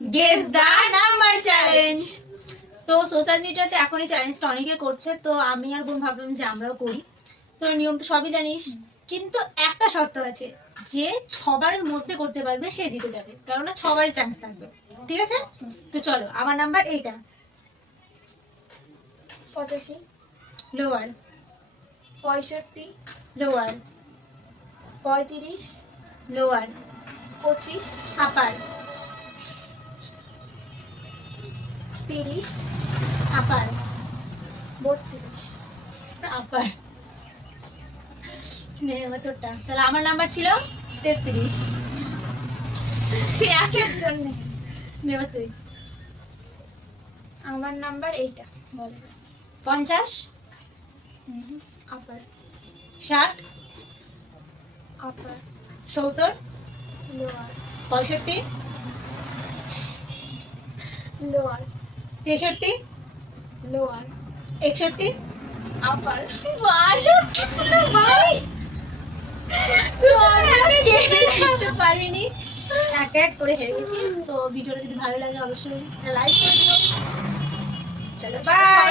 Guess the number challenge. তো social মিডিয়াতে এখন এই চ্যালেঞ্জটা অনেকে করছে, তো আমি আর বোন ভাবলাম যে আমরাও করি। তো নিয়ম তো সবই জানিস, কিন্তু একটা শর্ত আছে, যে সবার মধ্যে করতে পারবে সে জিতে যাবে, কারণ সবারই চান্স থাকবে, ঠিক আছে? তো চলো, আমার নাম্বার এইটা। 85, লোয়ার, 65, লোয়ার, 35, লোয়ার, 25, আপার, 30, আপার, 32। আপার। নে এবার তোরটা। তাহলে আমার নাম্বার ছিল 33। সে একের জন্য নেব তুই। আমার নাম্বার এইটা, বল। 50, আপার, 60, আপার, 70, লোয়ার, 65, লোয়ার, 63, লোয়ার, 61, আপার। 62 ভাই। করতে পারিনি, এক এক করে হেরে গেছি। তো ভিডিওটা যদি ভালো লাগে অবশ্যই লাইক করে দিও। চলো বাই।